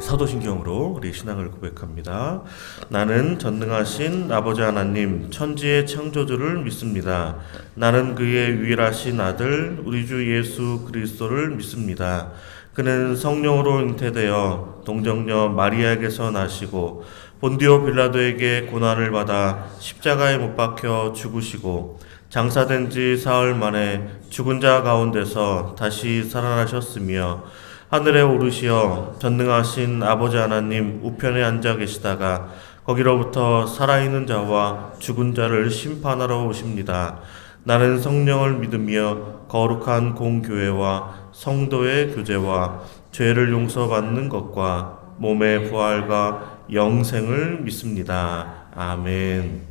사도신경으로 우리 신앙을 고백합니다. 나는 전능하신 아버지 하나님 천지의 창조주를 믿습니다. 나는 그의 유일하신 아들 우리 주 예수 그리스도를 믿습니다. 그는 성령으로 잉태되어 동정녀 마리아에게서 나시고 본디오 빌라도에게 고난을 받아 십자가에 못 박혀 죽으시고 장사된 지 사흘 만에 죽은 자 가운데서 다시 살아나셨으며 하늘에 오르시어 전능하신 아버지 하나님 우편에 앉아 계시다가 거기로부터 살아있는 자와 죽은 자를 심판하러 오십니다. 나는 성령을 믿으며 거룩한 공교회와 성도의 교제와 죄를 용서받는 것과 몸의 부활과 영생을 믿습니다. 아멘.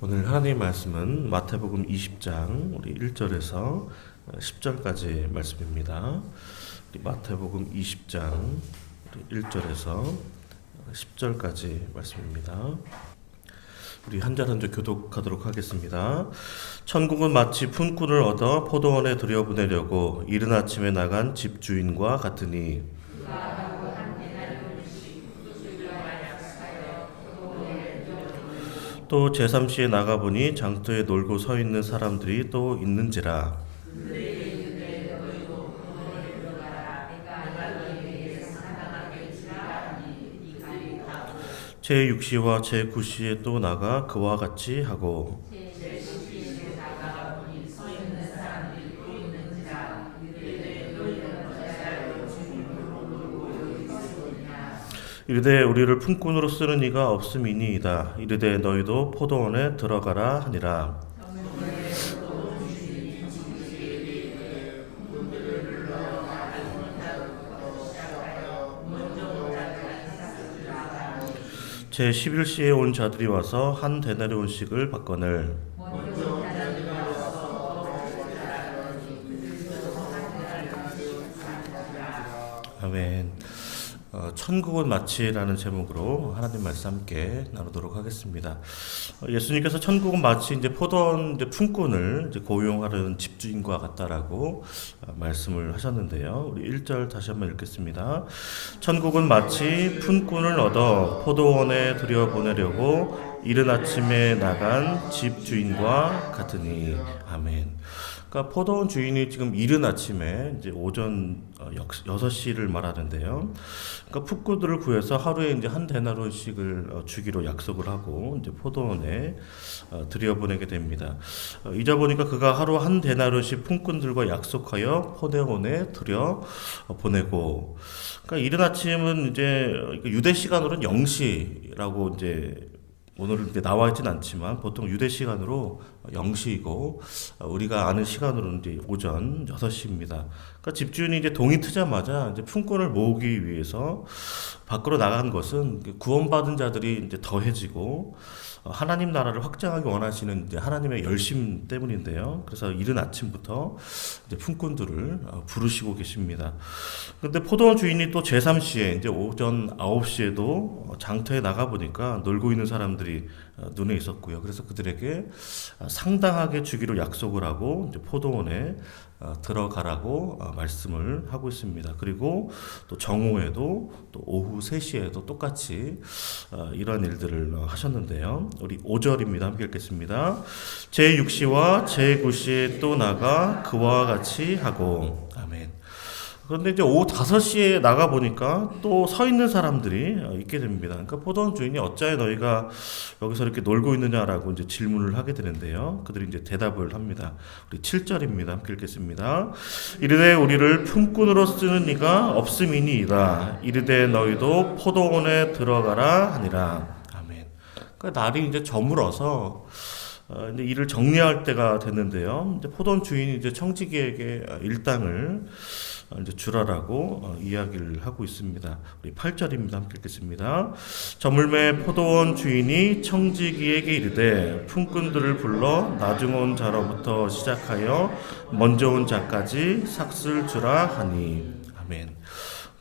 오늘 하나님의 말씀은 마태복음 20장 우리 1절에서 10절까지 말씀입니다. 마태복음 20장 1절에서 10절까지 말씀입니다. 우리 한 절 한 절 교독하도록 하겠습니다. 천국은 마치 품꾼을 얻어 포도원에 들여보내려고 이른 아침에 나간 집주인과 같으니 또 제3시에 나가보니 장터에 놀고 서 있는 사람들이 또 있는지라. 제6시와 제9시에 또 나가 그와 같이 하고 이르되 우리를 품꾼으로 쓰는 이가 없음이니이다. 이르되 너희도 포도원에 들어가라 하니라. 제11시에 온 자들이 와서 한 데나리온씩을 받거늘 아멘. 천국은 마치라는 제목으로 하나님 말씀 함께 나누도록 하겠습니다. 예수님께서 천국은 마치 이제 포도원 이제 품꾼을 이제 고용하는 집주인과 같다라고 말씀을 하셨는데요. 우리 1절 다시 한번 읽겠습니다. 천국은 마치 품꾼을 얻어 포도원에 들여보내려고 이른 아침에 나간 집주인과 같으니 아멘. 그러니까 포도원 주인이 지금 이른 아침에 이제 오전 6시를 말하는데요. 그러니까 품꾼들을 구해서 하루에 이제 한 데나리온씩을 주기로 약속을 하고 이제 포도원에 들여보내게 됩니다. 이자 보니까 그가 하루 한 데나리온씩 품꾼들과 약속하여 포도원에 들여보내고, 그러니까 이른 아침은 이제 유대 시간으로는 0시라고 이제 오늘은 이제 나와 있진 않지만 보통 유대 시간으로 0시이고 우리가 아는 시간으로는 이제 오전 6시입니다. 그러니까 집주인이 이제 동이 트자마자 이제 품꾼을 모으기 위해서 밖으로 나간 것은 구원받은 자들이 이제 더해지고 하나님 나라를 확장하기 원하시는 이제 하나님의 열심 때문인데요. 그래서 이른 아침부터 이제 품꾼들을 부르시고 계십니다. 그런데 포도원 주인이 또 제3시에 이제 오전 9시에도 장터에 나가 보니까 놀고 있는 사람들이 눈에 있었고요. 그래서 그들에게 상당하게 주기로 약속을 하고 이제 포도원에 들어가라고 말씀을 하고 있습니다. 그리고 또 정오에도 또 오후 3시에도 똑같이 이러한 일들을 하셨는데요. 우리 5절입니다. 함께 읽겠습니다. 제6시와 제9시에 또 나가 그와 같이 하고 아멘. 그런데 이제 오후 5시에 나가 보니까 또 서 있는 사람들이 있게 됩니다. 그러니까 포도원 주인이 어찌하여 너희가 여기서 이렇게 놀고 있느냐라고 이제 질문을 하게 되는데요. 그들이 이제 대답을 합니다. 우리 7절입니다. 함께 읽겠습니다. 이르되 우리를 품꾼으로 쓰는 이가 없음이니이다. 이르되 너희도 포도원에 들어가라 하니라. 아멘. 그러니까 날이 이제 저물어서 이제 일을 정리할 때가 됐는데요. 이제 포도원 주인이 이제 청지기에게 일당을 이제 주라라고 이야기를 하고 있습니다. 우리 8절입니다. 함께 읽겠습니다. 저물매 포도원 주인이 청지기에게 이르되 품꾼들을 불러 나중 온 자로부터 시작하여 먼저 온 자까지 삭슬 주라 하니 아멘.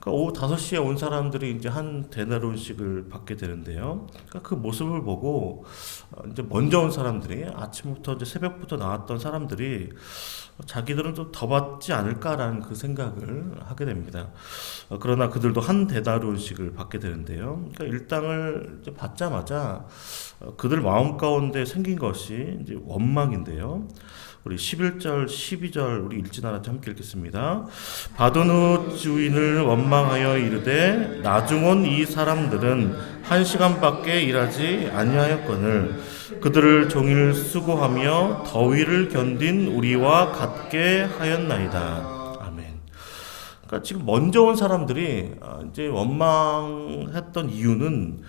그러니까 오후 5시에 온 사람들이 이제 한 데나리온씩을 받게 되는데요. 그러니까 그 모습을 보고 이제 먼저 온 사람들이 아침부터 이제 새벽부터 나왔던 사람들이 자기들은 좀 더 받지 않을까라는 그 생각을 하게 됩니다. 그러나 그들도 한 데나리온씩을 받게 되는데요. 그러니까 일당을 이제 받자마자 그들 마음 가운데 생긴 것이 이제 원망인데요. 우리 11절, 12절 우리 읽진 않았죠. 함께 읽겠습니다. 받은 후 주인을 원망하여 이르되 나중 온 이 사람들은 1시간밖에 일하지 아니하였거늘 그들을 종일 수고하며 더위를 견딘 우리와 같게 하였나이다. 아멘. 그러니까 지금 먼저 온 사람들이 이제 원망했던 이유는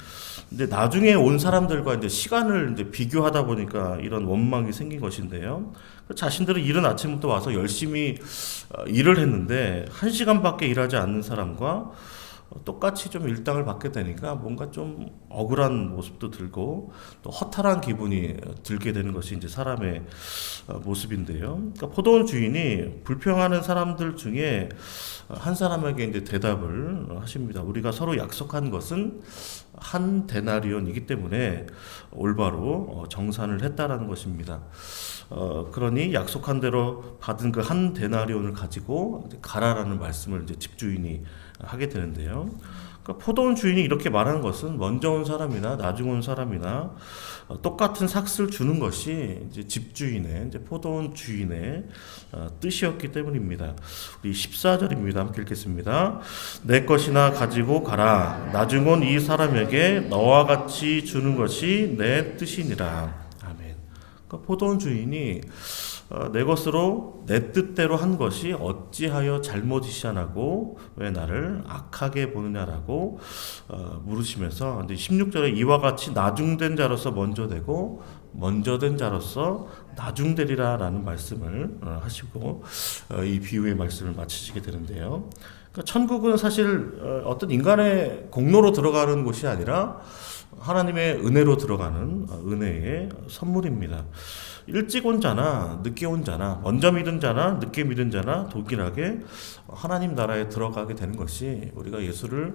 이제 나중에 온 사람들과 이제 시간을 이제 비교하다 보니까 이런 원망이 생긴 것인데요. 자신들은 이른 아침부터 와서 열심히 일을 했는데 1시간밖에 일하지 않는 사람과 똑같이 좀 일당을 받게 되니까 뭔가 좀 억울한 모습도 들고 또 허탈한 기분이 들게 되는 것이 이제 사람의 모습인데요. 그러니까 포도원 주인이 불평하는 사람들 중에 한 사람에게 이제 대답을 하십니다. 우리가 서로 약속한 것은 한 데나리온이기 때문에 올바로 정산을 했다라는 것입니다. 그러니 약속한 대로 받은 그 한 데나리온을 가지고 가라라는 말씀을 이제 집주인이 하게 되는데요. 그러니까 포도원 주인이 이렇게 말한 것은 먼저 온 사람이나 나중 온 사람이나 똑같은 삭스를 주는 것이 이제 집주인의 이제 포도원 주인의 뜻이었기 때문입니다. 우리 14절입니다. 함께 읽겠습니다. 내 것이나 가지고 가라. 나중 온 이 사람에게 너와 같이 주는 것이 내 뜻이니라. 아멘. 그러니까 포도원 주인이 내 것으로 내 뜻대로 한 것이 어찌하여 잘못이시 하고 왜 나를 악하게 보느냐라고 물으시면서 이제 16절에 이와 같이 나중된 자로서 먼저 되고 먼저 된 자로서 나중되리라라는 말씀을 하시고 이 비유의 말씀을 마치시게 되는데요. 그러니까 천국은 사실 어떤 인간의 공로로 들어가는 곳이 아니라 하나님의 은혜로 들어가는 은혜의 선물입니다. 일찍 온 자나 늦게 온 자나 먼저 믿은 자나 늦게 믿은 자나 동일하게 하나님 나라에 들어가게 되는 것이 우리가 예수를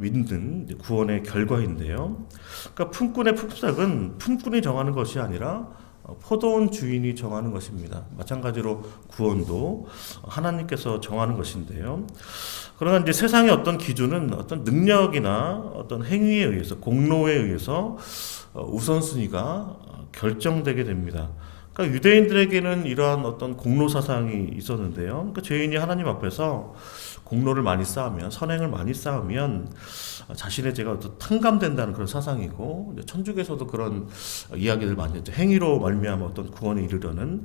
믿는 구원의 결과인데요. 그러니까 품꾼의 품삯은 품꾼이 정하는 것이 아니라 포도원 주인이 정하는 것입니다. 마찬가지로 구원도 하나님께서 정하는 것인데요. 그러나 이제 세상의 어떤 기준은 어떤 능력이나 어떤 행위에 의해서 공로에 의해서 우선순위가 결정되게 됩니다. 그러니까 유대인들에게는 이러한 어떤 공로 사상이 있었는데요. 그러니까 죄인이 하나님 앞에서 공로를 많이 쌓으면 선행을 많이 쌓으면 자신의 죄가 탕감된다는 그런 사상이고 천주교에서도 그런 이야기를 많이 했죠. 행위로 말미암아 어떤 구원에 이르려는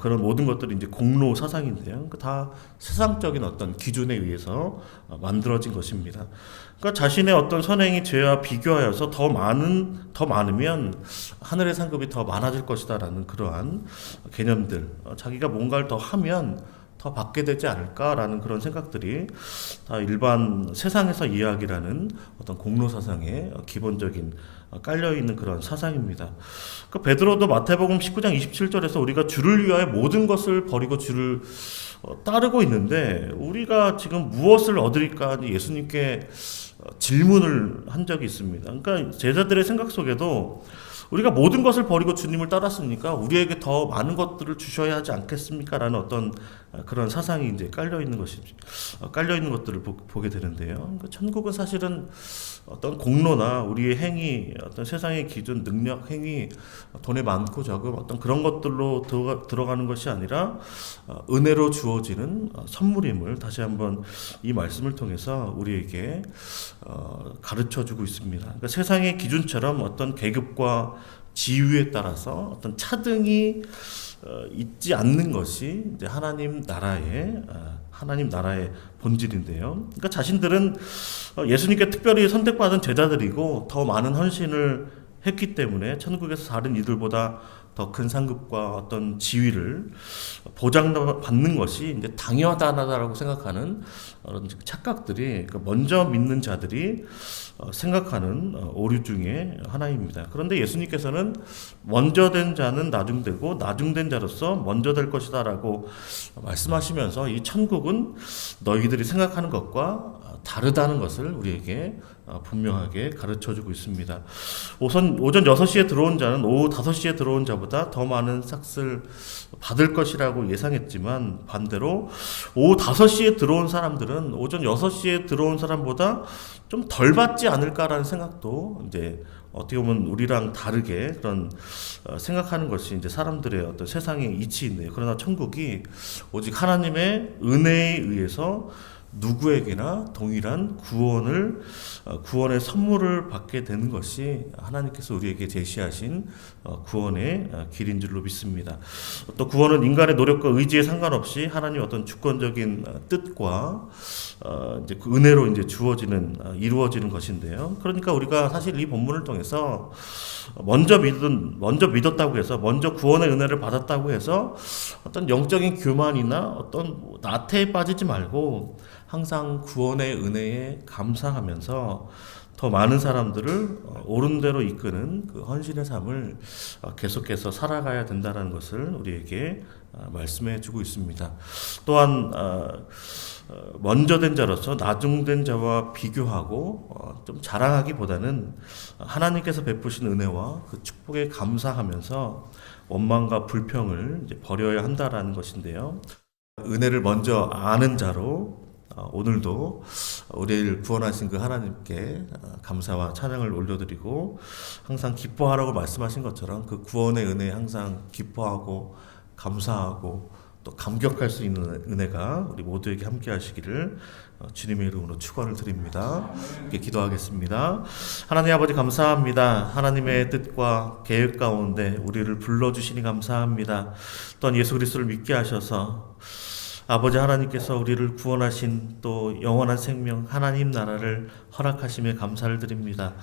그런 모든 것들이 이제 공로 사상인데요. 그러니까 다 세상적인 어떤 기준에 의해서 만들어진 것입니다. 그러니까 자신의 어떤 선행이 죄와 비교하여서 더 많으면 하늘의 상급이 더 많아질 것이다라는 그러한 개념들, 자기가 뭔가를 더 하면 더 받게 되지 않을까라는 그런 생각들이 다 일반 세상에서 이야기라는 어떤 공로 사상의 기본적인 깔려 있는 그런 사상입니다. 그 베드로도 마태복음 19장 27절에서 우리가 주를 위하여 모든 것을 버리고 주를 따르고 있는데 우리가 지금 무엇을 얻으리까 예수님께 질문을 한 적이 있습니다. 그러니까 제자들의 생각 속에도 우리가 모든 것을 버리고 주님을 따랐으니까 우리에게 더 많은 것들을 주셔야 하지 않겠습니까? 라는 어떤 그런 사상이 이제 깔려 있는 것들을 보게 되는데요. 그러니까 천국은 사실은 어떤 공로나 우리의 행위, 어떤 세상의 기준, 능력, 행위, 돈의 많고 적음 어떤 그런 것들로 들어가는 것이 아니라 은혜로 주어지는 선물임을 다시 한번 이 말씀을 통해서 우리에게 가르쳐주고 있습니다. 그러니까 세상의 기준처럼 어떤 계급과 지위에 따라서 어떤 차등이 있지 않는 것이 이제 하나님 나라의 본질인데요. 그러니까 자신들은 예수님께 특별히 선택받은 제자들이고 더 많은 헌신을 했기 때문에 천국에서 다른 이들보다 더 큰 상급과 어떤 지위를 보장받는 것이 이제 당연하다라고 생각하는 그런 착각들이 먼저 믿는 자들이 생각하는 오류 중에 하나입니다. 그런데 예수님께서는 먼저 된 자는 나중되고 나중된 자로서 먼저 될 것이다라고 말씀하시면서 이 천국은 너희들이 생각하는 것과 다르다는 것을 우리에게 분명하게 가르쳐주고 있습니다. 오전 6시에 들어온 자는 오후 5시에 들어온 자보다 더 많은 삭슬 받을 것이라고 예상했지만, 반대로 오후 5시에 들어온 사람들은 오전 6시에 들어온 사람보다 좀 덜 받지 않을까라는 생각도 이제 어떻게 보면 우리랑 다르게 그런 생각하는 것이 이제 사람들의 어떤 세상의 이치인데요. 그러나 천국이 오직 하나님의 은혜에 의해서 누구에게나 동일한 구원의 선물을 받게 되는 것이 하나님께서 우리에게 제시하신 구원의 길인 줄로 믿습니다. 또 구원은 인간의 노력과 의지에 상관없이 하나님의 어떤 주권적인 뜻과 이제 그 은혜로 이제 이루어지는 것인데요. 그러니까 우리가 사실 이 본문을 통해서 먼저 믿었다고 해서, 먼저 구원의 은혜를 받았다고 해서 어떤 영적인 교만이나 어떤 나태에 빠지지 말고 항상 구원의 은혜에 감사하면서 더 많은 사람들을 옳은 대로 이끄는 그 헌신의 삶을 계속해서 살아가야 된다는 것을 우리에게 말씀해 주고 있습니다. 또한 먼저 된 자로서 나중된 자와 비교하고 좀 자랑하기보다는 하나님께서 베푸신 은혜와 그 축복에 감사하면서 원망과 불평을 이제 버려야 한다라는 것인데요. 은혜를 먼저 아는 자로 오늘도 우리를 구원하신 그 하나님께 감사와 찬양을 올려드리고, 항상 기뻐하라고 말씀하신 것처럼 그 구원의 은혜에 항상 기뻐하고 감사하고 또 감격할 수 있는 은혜가 우리 모두에게 함께 하시기를 주님의 이름으로 축원을 드립니다. 이렇게 기도하겠습니다. 하나님 아버지 감사합니다. 하나님의 뜻과 계획 가운데 우리를 불러주시니 감사합니다. 또한 예수 그리스도를 믿게 하셔서 아버지 하나님께서 우리를 구원하신 또 영원한 생명 하나님 나라를 허락하심에 감사를 드립니다.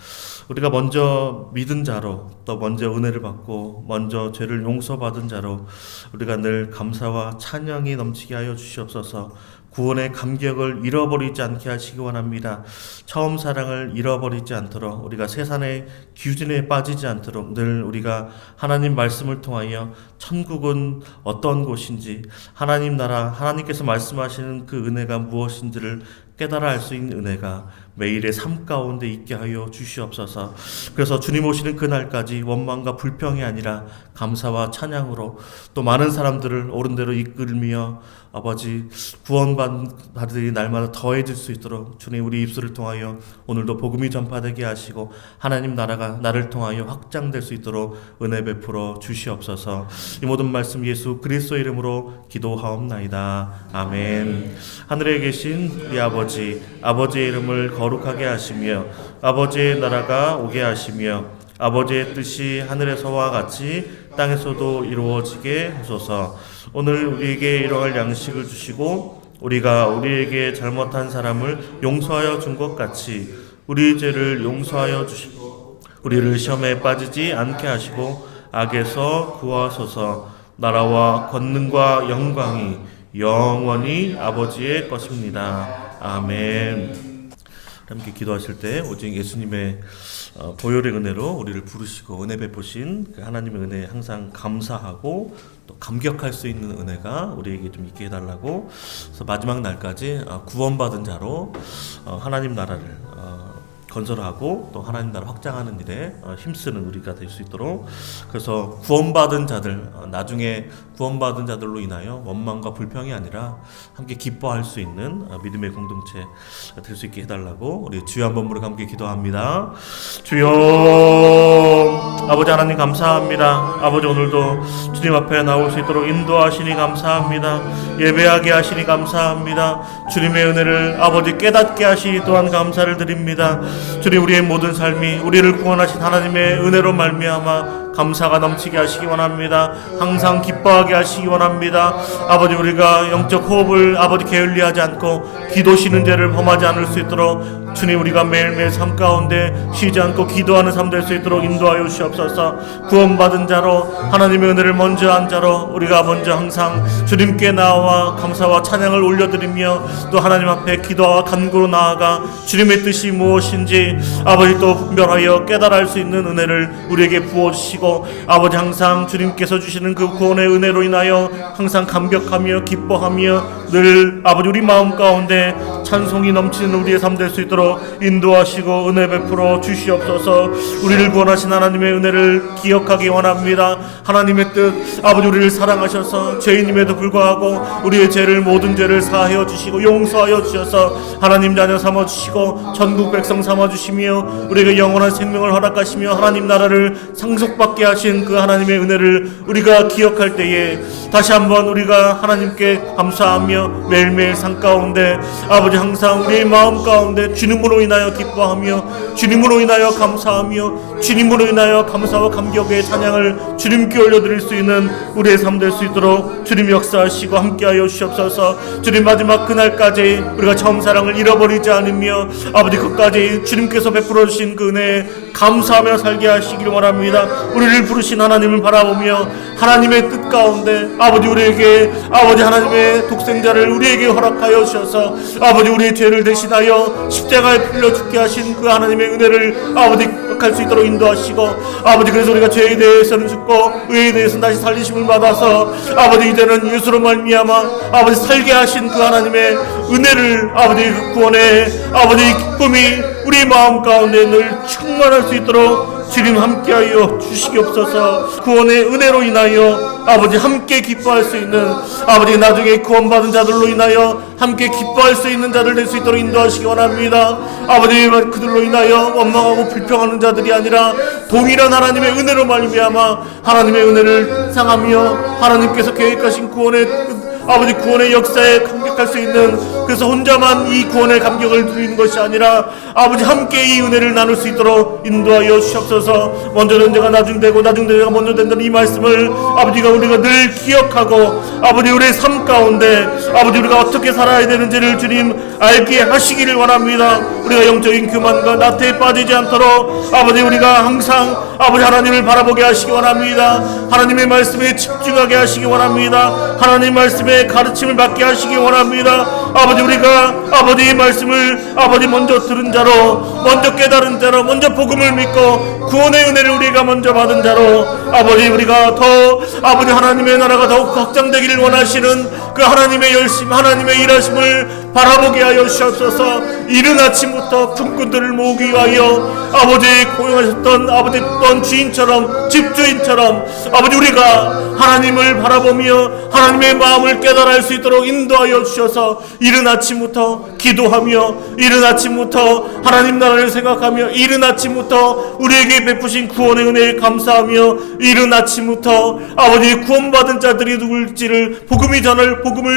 우리가 먼저 믿은 자로, 또 먼저 은혜를 받고 먼저 죄를 용서받은 자로 우리가 늘 감사와 찬양이 넘치게 하여 주시옵소서. 구원의 감격을 잃어버리지 않게 하시기 원합니다. 처음 사랑을 잃어버리지 않도록, 우리가 세상의 기준에 빠지지 않도록 늘 우리가 하나님 말씀을 통하여 천국은 어떤 곳인지, 하나님 나라, 하나님께서 말씀하시는 그 은혜가 무엇인지를 깨달아 알 수 있는 은혜가 매일의 삶 가운데 있게 하여 주시옵소서. 그래서 주님 오시는 그날까지 원망과 불평이 아니라 감사와 찬양으로 또 많은 사람들을 옳은 대로 이끌며 아버지 구원받으리 날마다 더해질 수 있도록 주님 우리 입술을 통하여 오늘도 복음이 전파되게 하시고 하나님 나라가 나를 통하여 확장될 수 있도록 은혜 베풀어 주시옵소서. 이 모든 말씀 예수 그리스도 이름으로 기도하옵나이다. 아멘. 하늘에 계신 우리 아버지의 이름을 거룩하게 하시며 아버지의 나라가 오게 하시며 아버지의 뜻이 하늘에서와 같이 땅에서도 이루어지게 하소서. 오늘 우리에게 일용할 양식을 주시고 우리가 우리에게 잘못한 사람을 용서하여 준 것 같이 우리 죄를 용서하여 주시고 우리를 시험에 빠지지 않게 하시고 악에서 구하소서. 나라와 권능과 영광이 영원히 아버지의 것입니다. 아멘. 함께 기도하실 때 오직 예수님의 보혈의 은혜로 우리를 부르시고 은혜 베푸신 그 하나님의 은혜에 항상 감사하고 또 감격할 수 있는 은혜가 우리에게 좀 있게 해달라고, 그래서 마지막 날까지 구원받은 자로 하나님 나라를 건설하고 또 하나님 나라 확장하는 일에 힘쓰는 우리가 될 수 있도록, 그래서 구원받은 자들, 나중에 구원받은 자들로 인하여 원망과 불평이 아니라 함께 기뻐할 수 있는 믿음의 공동체 될 수 있게 해달라고 우리 주여 한 번으로 함께 기도합니다. 주여 아버지 하나님 감사합니다. 아버지 오늘도 주님 앞에 나올 수 있도록 인도하시니 감사합니다. 예배하게 하시니 감사합니다. 주님의 은혜를 아버지 깨닫게 하시니 또한 감사를 드립니다. 주님 우리의 모든 삶이 우리를 구원하신 하나님의 은혜로 말미암아 감사가 넘치게 하시기 원합니다. 항상 기뻐하게 하시기 원합니다. 아버지 우리가 영적 호흡을 아버지 게을리하지 않고 기도 쉬는 죄를 범하지 않을 수 있도록 주님 우리가 매일매일 삶 가운데 쉬지 않고 기도하는 삶 될 수 있도록 인도하여 주시옵소서. 구원받은 자로 하나님의 은혜를 먼저 한 자로 우리가 먼저 항상 주님께 나와 감사와 찬양을 올려드리며 또 하나님 앞에 기도와 간구로 나아가 주님의 뜻이 무엇인지 아버지 또 분별하여 깨달아 알 수 있는 은혜를 우리에게 부어주시고 아버지 항상 주님께서 주시는 그 구원의 은혜로 인하여 항상 감격하며 기뻐하며 늘 아버지 우리 마음 가운데 찬송이 넘치는 우리의 삶 될 수 있도록 인도하시고 은혜 베풀어 주시옵소서. 우리를 구원하신 하나님의 은혜를 기억하기 원합니다. 하나님의 뜻, 아버지 우리를 사랑하셔서 죄인임에도 불구하고 우리의 죄를, 모든 죄를 사하여 주시고 용서하여 주셔서 하나님 자녀 삼아주시고 천국 백성 삼아주시며 우리에게 영원한 생명을 허락하시며 하나님 나라를 상속받게 하신 그 하나님의 은혜를 우리가 기억할 때에 다시 한번 우리가 하나님께 감사하며 매일매일 삶 가운데 아버지 항상 우리의 마음 가운데 주님으로 인하여 기뻐하며 주님으로 인하여 감사하며 주님으로 인하여 감사와 감격의 찬양을 주님께 올려드릴 수 있는 우리의 삶 될 수 있도록 주님 역사하시고 함께하여 주시옵소서. 주님 마지막 그날까지 우리가 처음 사랑을 잃어버리지 않으며 아버지 끝까지 주님께서 베풀어 주신 그 은혜에 감사하며 살게 하시기를 원합니다. 우리를 부르신 하나님을 바라보며 하나님의 뜻 가운데 아버지 우리에게 아버지 하나님의 독생자를 우리에게 허락하여 주셔서 아버지 우리의 죄를 대신하여 십자가에 풀려 죽게 하신 그 하나님의 은혜를 아버지 할 수 있도록 인도하시고 아버지 그래서 우리가 죄에 대해서는 죽고 의에 대해서는 다시 살리심을 받아서 아버지 이제는 예수로 말미암아 아버지 살게 하신 그 하나님의 은혜를 아버지 그 구원의 아버지 기쁨이 우리 마음 가운데 늘 충만할 수 있도록 주님 함께하여 주시옵소서. 구원의 은혜로 인하여 아버지 함께 기뻐할 수 있는 아버지 나중에 구원받은 자들로 인하여 함께 기뻐할 수 있는 자들 될 수 있도록 인도하시기 원합니다. 아버지 그들로 인하여 원망하고 불평하는 자들이 아니라 동일한 하나님의 은혜로 말미암아 하나님의 은혜를 상하며 하나님께서 계획하신 구원의 아버지 구원의 역사에 감격할 수 있는 그래서 혼자만 이 구원의 감격을 누리는 것이 아니라 아버지 함께 이 은혜를 나눌 수 있도록 인도하여 주시옵소서. 먼저 된 자가 나중 되고 나중 된 자가 먼저 된다는 이 말씀을 아버지가 우리가 늘 기억하고 아버지 우리의 삶 가운데 아버지 우리가 어떻게 살아야 되는지를 주님 알게 하시기를 원합니다. 우리가 영적인 교만과 나태에 빠지지 않도록 아버지 우리가 항상 아버지 하나님을 바라보게 하시기 원합니다. 하나님의 말씀에 집중하게 하시기 원합니다. 하나님 말씀에 가르침을 받게 하시기 원합니다. 아버지 우리가 아버지의 말씀을 아버지 먼저 들은 자로 먼저 깨달은 자로 먼저 복음을 믿고 구원의 은혜를 우리가 먼저 받은 자로 아버지 우리가 더 아버지 하나님의 나라가 더욱 확장되기를 원하시는 그 하나님의 열심 하나님의 일하심을 바라보게 하여 주시옵소서. 이른 아침부터 품꾼들을 모으기 위하여 아버지 고용하셨던 아버지 어떤 주인처럼 집주인처럼 아버지 우리가 하나님을 바라보며 하나님의 마음을 깨달아 할 수 있도록 인도하여 주셔서 이른 아침부터 기도하며 이른 아침부터 하나님 나라를 생각하며 이른 아침부터 우리에게 베푸신 구원의 은혜에 감사하며 이른 아침부터 아버지 구원받은 자들이 누구일지를 복음을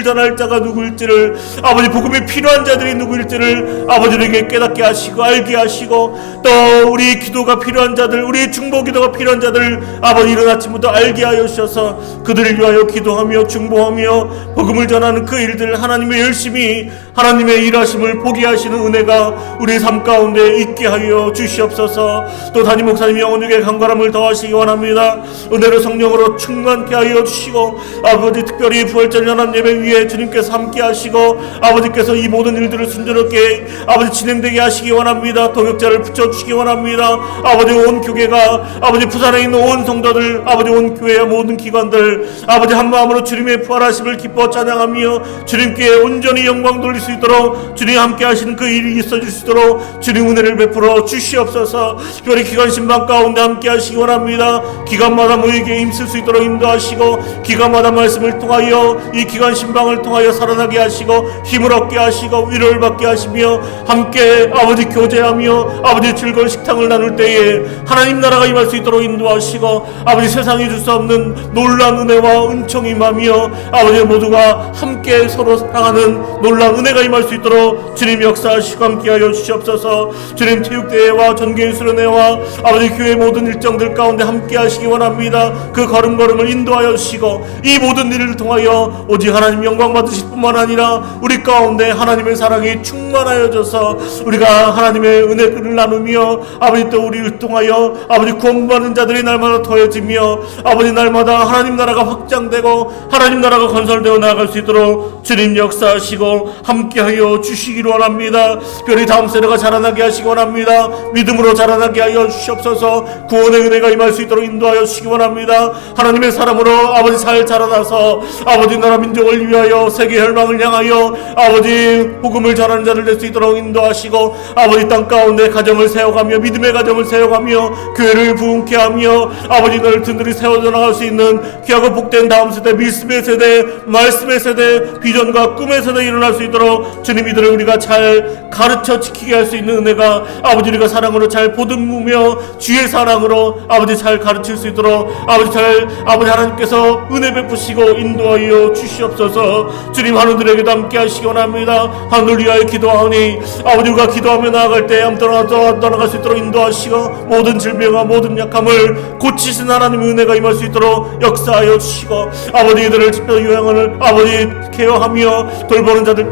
전할 자가 누구일지를 아버지 복음이 필요한 자들이 누구일지를 아버지에게 깨닫게 하시고 알게 하시고 또 우리 기도가 필요한 자들 우리 중보 기도가 필요한 자들 아버지 이른 아침부터 알게 하여 주셔서 그들을 위하여 기도하며 중보하며 복음을 전하는 그 일들 하나님의 열심히 하나님의 일하심을 보게 하시는 은혜가 우리 삶 가운데 있게 하여 주시옵소서. 또 담임 목사님 영혼에게 강건함을 더하시기 원합니다. 은혜로 성령으로 충만케 하여 주시고 아버지 특별히 부활절 연합 예배 위에 주님께서 함께 하시고 아버지께서 이 모든 일들을 순조롭게 아버지 진행되게 하시기 원합니다. 동역자를 붙여주시기 원합니다. 아버지 온 교회가 아버지 부산에 있는 온 성도들 아버지 온 교회의 모든 기관들 아버지 한마음으로 주님의 부활하심을 기뻐 찬양하며 주님께 온전히 영광 돌릴 수 있도록 주님 함께 하시는 그 일이 있어질 수 있도록 주님 은혜를 베풀어 주시옵소서. 특별히 기관 신방 가운데 함께 하시기 원합니다. 기관마다 모이게 힘쓸 수 있도록 인도하시고 기관마다 말씀을 통하여 이 기관 신방을 통하여 살아나게 하시고 힘을 얻게 하시고 위로를 받게 하시며 함께 아버지 교제하며 아버지 즐거운 식탁을 나눌 때에 하나님 나라가 임할 수 있도록 인도하시고 아버지 세상이 줄 수 없는 놀라운 은혜와 은총이 임하며 아버지 모두가 함께 서로 사랑하는 놀라운 은혜가 임할 수 있도록 주님 역사하시고 함께하여 주시옵소서. 주님 체육대회와 전교인 수련회와 아버지 교회 모든 일정들 가운데 함께 하시기 원합니다. 그 걸음걸음을 인도하여 주시고 이 모든 일을 통하여 오직 하나님 영광 받으실 뿐만 아니라 우리 가운데 가운데 하나님의 사랑이 충만하여져서 우리가 하나님의 은혜를 나누며 아버지 또 우리를 통하여 아버지 구원받는 자들이 날마다 더해지며 아버지 날마다 하나님 나라가 확장되고 하나님 나라가 건설되어 나아갈 수 있도록 주님 역사하시고 함께하여 주시기를 원합니다. 별이 다음 세대가 자라나게 하시기 원합니다. 믿음으로 자라나게 하여 주시옵소서. 구원의 은혜가 임할 수 있도록 인도하여 주시기 원합니다. 하나님의 사람으로 아버지 잘 자라나서 아버지 나라 민족을 위하여 세계 혈망을 향하여 아버지 복음을 전하는 자를 될 수 있도록 인도하시고 아버지 땅 가운데 가정을 세워가며 믿음의 가정을 세워가며 교회를 부흥케 하며 아버지 너를 든든히 세워져 나갈 수 있는 귀하고 복된 다음 세대, 밀심의 세대, 말씀의 세대, 비전과 꿈의 세대 일어날 수 있도록 주님 이들을 우리가 잘 가르쳐 지키게 할 수 있는 은혜가 아버지 우리가 사랑으로 잘 보듬으며 주의 사랑으로 아버지 잘 가르칠 수 있도록 아버지 하나님께서 은혜 베푸시고 인도하여 주시옵소서. 주님 하늘들에게도 함께 하시기 원합니다. 하늘 위하여 기도하오니 아버지 우리가 기도하며 나아갈 때 떠나갈 수 있도록 인도하시고 모든 질병과 모든 약함을 고치신 하나님의 은혜가 임할 수 있도록 역사하여 주시고 아버지 이들을 집회 요양을 아버지 케어하며 돌보는 자들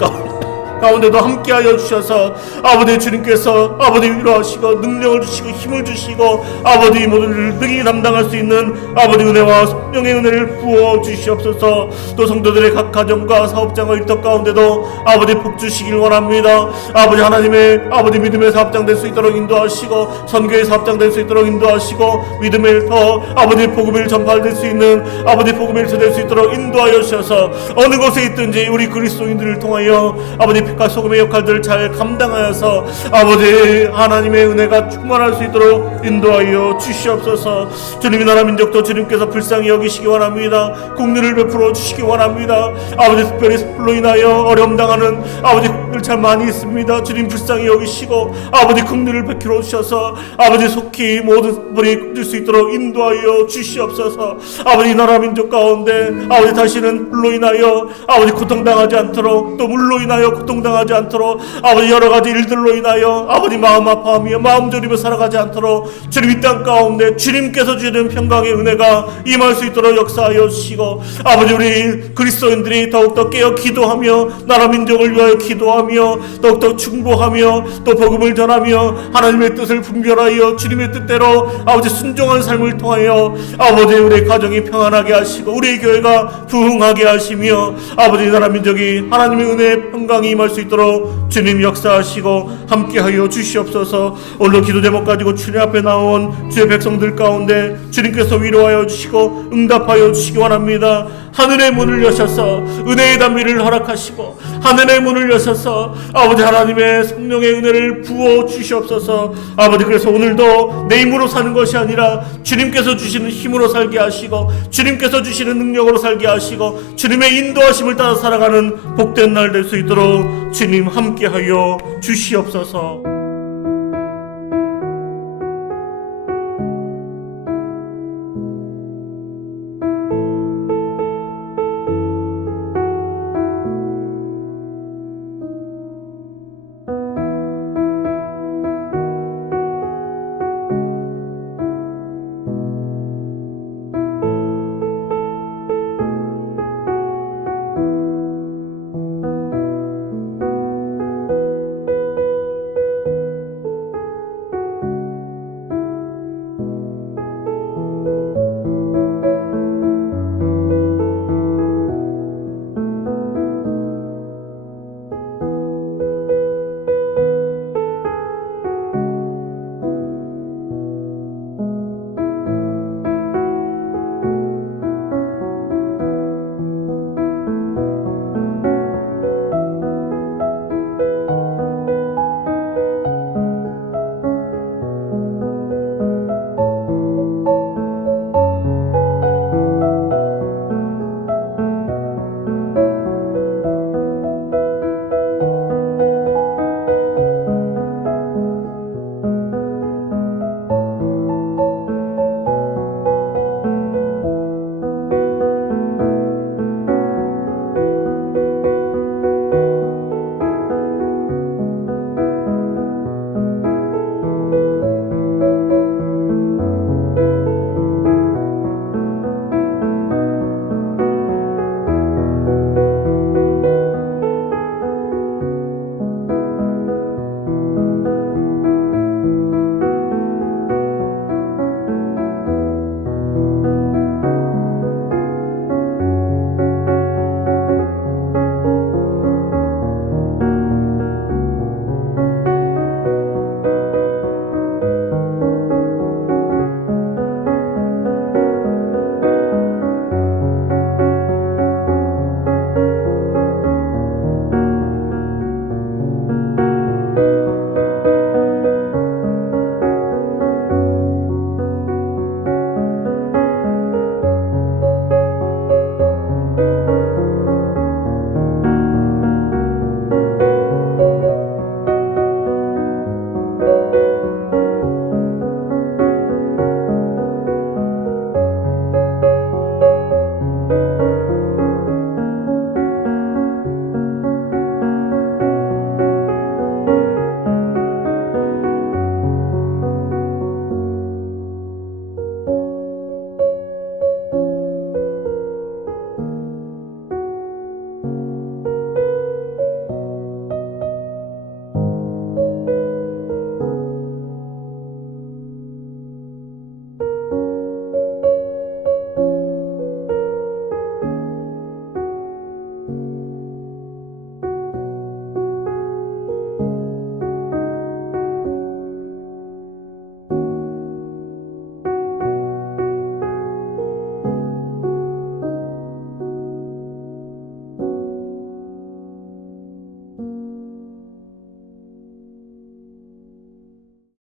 가운데도 함께하여 주셔서 아버지 주님께서 아버지 위로하시고 능력을 주시고 힘을 주시고 아버지 모든 일을 능히 담당할 수 있는 아버지 은혜와 성령의 은혜를 부어 주시옵소서. 또 성도들의 각 가정과 사업장과 일터 가운데도 아버지 복 주시길 원합니다. 아버지 하나님의 아버지 믿음의 사업장 될 수 있도록 인도하시고 선교의 사업장 될 수 있도록 인도하시고 믿음의 일터 아버지 복음을 전파될 수 있는 아버지 복음의 일터 될 수 있도록 인도하여 주셔서 어느 곳에 있든지 우리 그리스도인들을 통하여 아버지 빛과 소금의 역할들을 잘 감당하여서 아버지 하나님의 은혜가 충만할 수 있도록 인도하여 주시옵소서. 주님의 나라 민족도 주님께서 불쌍히 여기시기 원합니다. 국리를 베풀어 주시기 원합니다. 아버지 특별히 습불로 인하여 어려움 당하는 아버지 국리를 참 많이 있습니다. 주님 불쌍히 여기시고 아버지 국리를 베풀어 주셔서 아버지 속히 모든 분이 줄 수 있도록 인도하여 주시옵소서. 아버지 나라 민족 가운데 아버지 다시는 불로 인하여 아버지 고통당하지 않도록 또 물로 인하여 고통당하지 않도록 아버지 여러가지 일들로 인하여 아버지 마음 아파하며 마음 졸이며 살아가지 않도록 주님 이 땅 가운데 주님께서 주시는 평강의 은혜가 임할 수 있도록 역사하여 주시고 아버지 우리 그리스도인들이 더욱더 깨어 기도하며 나라 민족을 위하여 기도하며 더욱더 충고하며 또 복음을 전하며 하나님의 뜻을 분별하여 주님의 뜻대로 아버지 순종한 삶을 통하여 아버지 우리 가정이 평안하게 하시고 우리 교회가 부흥하게 하시며 아버지 나라 민족이 하나님의 은혜의 평강이 임할 수 있도록 주님 역사하시고 함께하여 주시옵소서. 오늘 기도 제목 가지고 주님 앞에 나온 주의 백성들 가운데 주님께서 위로하여 주시고 응답하여 주시기 원합니다. 하늘의 문을 여셔서 은혜의 담비를 허락하시고 하늘의 문을 여셔서 아버지 하나님의 성령의 은혜를 부어 주시옵소서. 아버지 그래서 오늘도 내 힘으로 사는 것이 아니라 주님께서 주시는 힘으로 살게 하시고 주님께서 주시는 능력으로 살게 하시고 주님의 인도하심을 따라 살아가는 복된 날 될 수 있도록 주님 함께하여 주시옵소서.